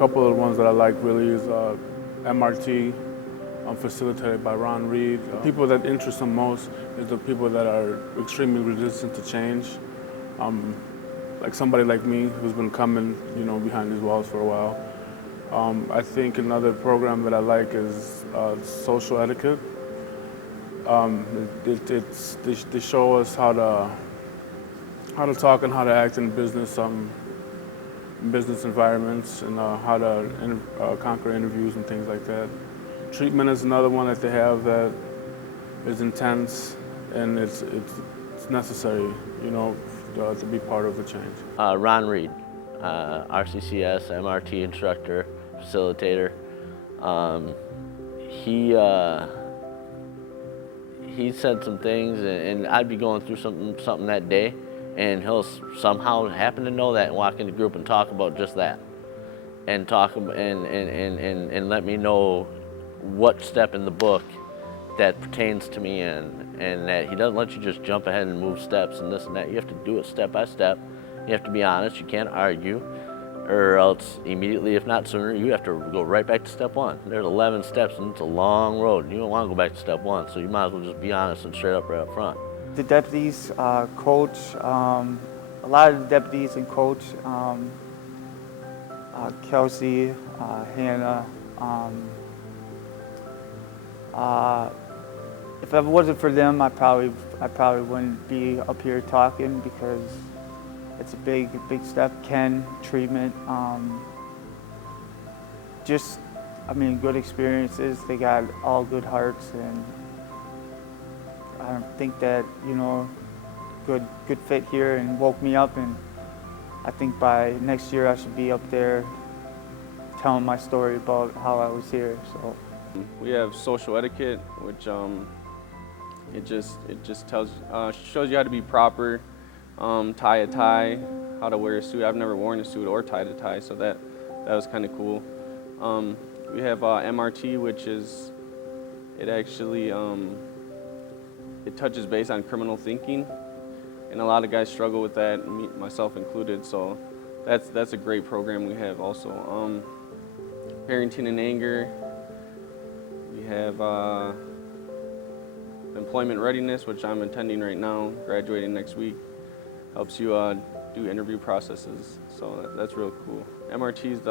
couple of the ones that I like really is MRT, facilitated by Ron Reed. People that interest them most is the people that are extremely resistant to change. Like somebody like me who's been coming, behind these walls for a while. I think another program that I like is social etiquette. They show us how to talk and how to act in business environments, and how to conquer interviews and things like that. Treatment is another one that they have that is intense, and it's necessary, to be part of the change. Ron Reed, RCCS, MRT instructor, facilitator. He said some things, and I'd be going through something that day, and he'll somehow happen to know that and walk in the group and talk about just that, and talk and let me know what step in the book that pertains to me, and that he doesn't let you just jump ahead and move steps and this and that. You have to do it step by step. You have to be honest. You can't argue, or else immediately, if not sooner, you have to go right back to step one. There's 11 steps, and it's a long road. You don't want to go back to step one, so you might as well just be honest and straight up right up front. The deputies coach, a lot of the deputies and coach, Kelsey, Hannah. If it wasn't for them, I probably wouldn't be up here talking, because it's a big step. Ken, treatment, good experiences. They got all good hearts, and I don't think that, good fit here, and woke me up, and I think by next year I should be up there telling my story about how I was here. So we have social etiquette, which it just shows you how to be proper, tie a tie, how to wear a suit. I've never worn a suit or tied a tie, so that was kind of cool. We have MRT, which is, it actually it touches base on criminal thinking, and a lot of guys struggle with that, myself included. So that's a great program we have also. Parenting and anger. We have employment readiness, which I'm attending right now, graduating next week. Helps you do interview processes, so that's real cool. MRT's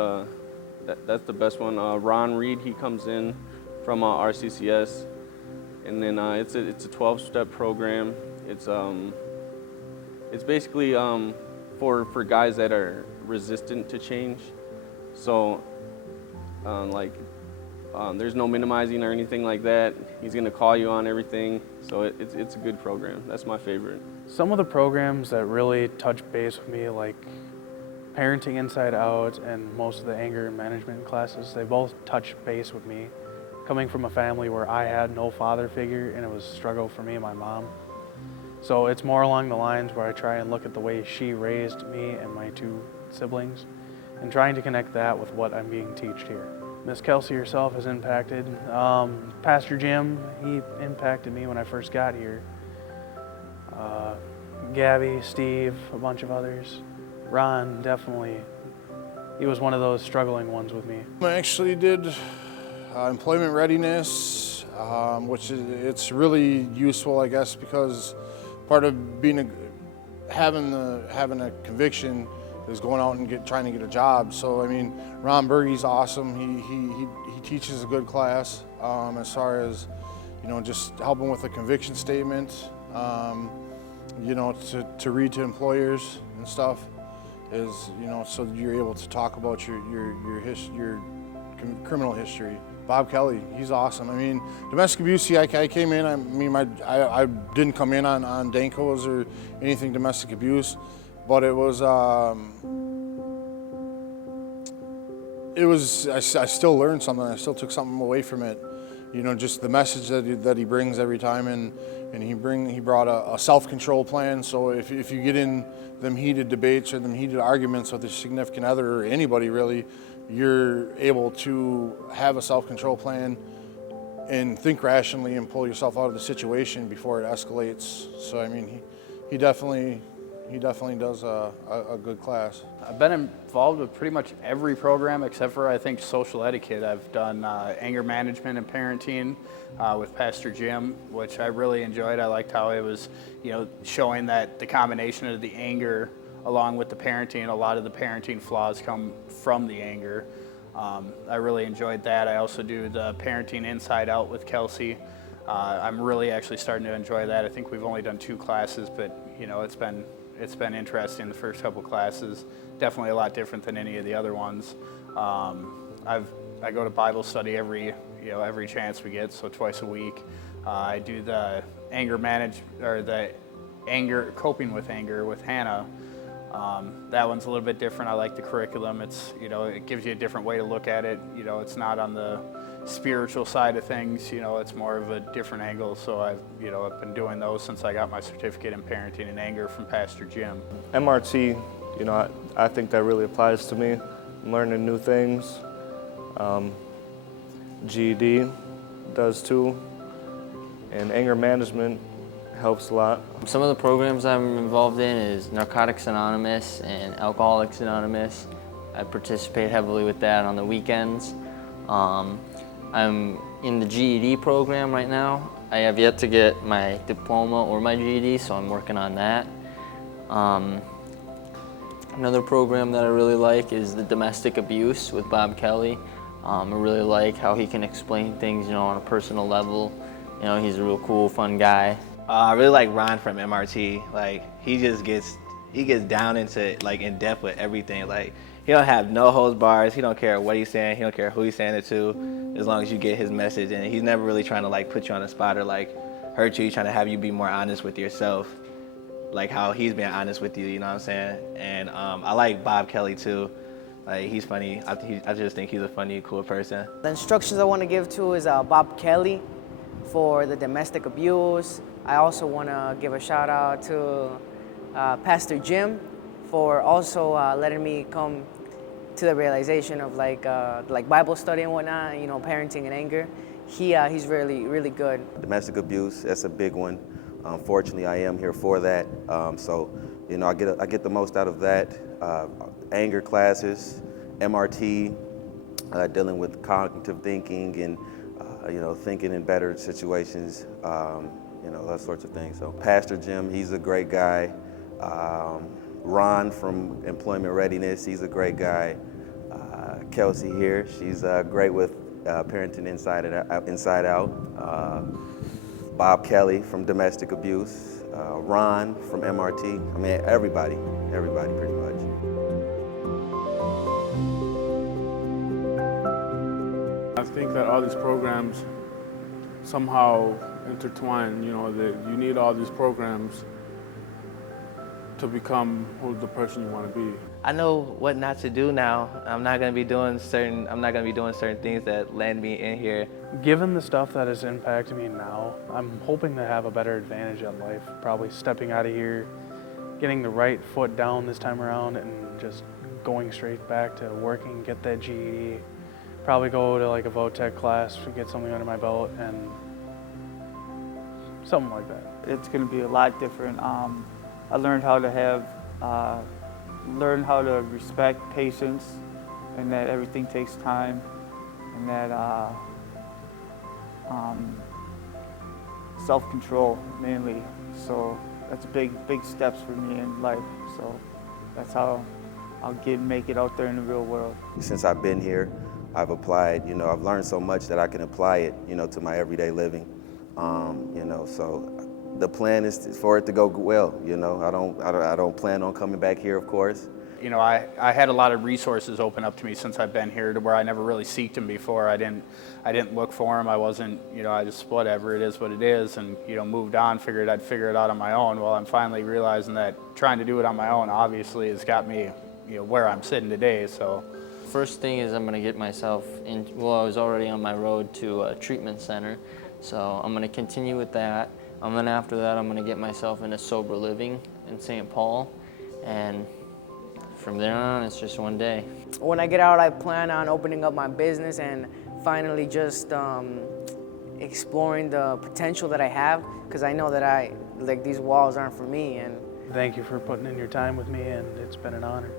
that's the best one. Ron Reed, he comes in from RCCS, and then it's a 12-step program. It's basically for guys that are resistant to change. So there's no minimizing or anything like that. He's gonna call you on everything, so it's a good program. That's my favorite. Some of the programs that really touch base with me, like Parenting Inside Out and most of the anger management classes, they both touch base with me. Coming from a family where I had no father figure, and it was a struggle for me and my mom. So it's more along the lines where I try and look at the way she raised me and my two siblings, and trying to connect that with what I'm being taught here. Miss Kelsey herself has impacted. Pastor Jim, he impacted me when I first got here. Gabby, Steve, a bunch of others. Ron, definitely. He was one of those struggling ones with me. I actually did employment readiness, which it's really useful, I guess, because part of being having a conviction is going out and trying to get a job. So I mean, Ron Berge's awesome. He teaches a good class as far as just helping with a conviction statement. To read to employers and stuff is so that you're able to talk about your criminal history. Bob Kelly, he's awesome. I mean, domestic abuse. I came in. I didn't come in on Dankos or anything domestic abuse, but it was. I still learned something. I still took something away from it. Just the message that he brings every time, and he brought a self-control plan. So if you get in them heated debates or them heated arguments with a significant other or anybody really, you're able to have a self-control plan and think rationally and pull yourself out of the situation before it escalates. So I mean, he definitely He definitely does a good class. I've been involved with pretty much every program except for, I think, social etiquette. I've done anger management and parenting with Pastor Jim, which I really enjoyed. I liked how it was, showing that the combination of the anger along with the parenting, a lot of the parenting flaws come from the anger. I really enjoyed that. I also do the parenting inside out with Kelsey. I'm really actually starting to enjoy that. I think we've only done 2 classes, but it's been interesting the first couple classes. Definitely a lot different than any of the other ones. I go to Bible study every chance we get, so twice a week. I do the coping with anger with Hannah. That one's a little bit different. I like the curriculum. It gives you a different way to look at it. It's not on the spiritual side of things. It's more of a different angle. So I've been doing those since I got my certificate in parenting and anger from Pastor Jim. MRT, I think that really applies to me. I'm learning new things. GED does too. And anger management helps a lot. Some of the programs I'm involved in is Narcotics Anonymous and Alcoholics Anonymous. I participate heavily with that on the weekends. I'm in the GED program right now. I have yet to get my diploma or my GED, so I'm working on that. Another program that I really like is the domestic abuse with Bob Kelly. I really like how he can explain things, on a personal level. He's a real cool, fun guy. I really like Ron from MRT. He gets down into in depth with everything. He don't have no holds bars. He don't care what he's saying. He don't care who he's saying it to, as long as you get his message. And he's never really trying to put you on the spot or hurt you. He's trying to have you be more honest with yourself, how he's being honest with you. You know what I'm saying? And I like Bob Kelly too. He's funny. I just think he's a funny, cool person. The instructions I want to give to is Bob Kelly for the domestic abuse. I also want to give a shout out to Pastor Jim for also letting me come to the realization of Bible study and whatnot, parenting and anger. He's really, really good. Domestic abuse, that's a big one. Fortunately, I am here for that. So, I get the most out of that. Anger classes, MRT, dealing with cognitive thinking and, thinking in better situations, those sorts of things. So Pastor Jim, he's a great guy. Ron from Employment Readiness, he's a great guy. Kelsey here, she's great with parenting inside out. Bob Kelly from Domestic Abuse. Ron from MRT. I mean, everybody pretty much. I think that all these programs somehow intertwine, that you need all these programs to become who the person you want to be. I know what not to do now. I'm not gonna be doing certain things that land me in here. Given the stuff that has impacted me now, I'm hoping to have a better advantage at life. Probably stepping out of here, getting the right foot down this time around, and just going straight back to working, get that GED. Probably go to a VOTEC class to get something under my belt and something like that. It's going to be a lot different. I learned how to respect patience, and that everything takes time, and that self-control mainly. So that's big steps for me in life. So that's how I'll make it out there in the real world. Since I've been here, I've applied, I've learned so much that I can apply it, to my everyday living. So the plan is for it to go well. I don't plan on coming back here, of course. I had a lot of resources open up to me since I've been here, to where I never really seeked them before. I didn't look for them. I wasn't, I just whatever, it is what it is, and moved on. Figured I'd figure it out on my own. Well, I'm finally realizing that trying to do it on my own obviously has got me, where I'm sitting today. So. First thing is I'm going to get myself in, I was already on my road to a treatment center, so I'm going to continue with that. And then after that, I'm going to get myself into sober living in St. Paul, and from there on, it's just one day. When I get out, I plan on opening up my business and finally just exploring the potential that I have, because I know that these walls aren't for me, and Thank you for putting in your time with me, and it's been an honor.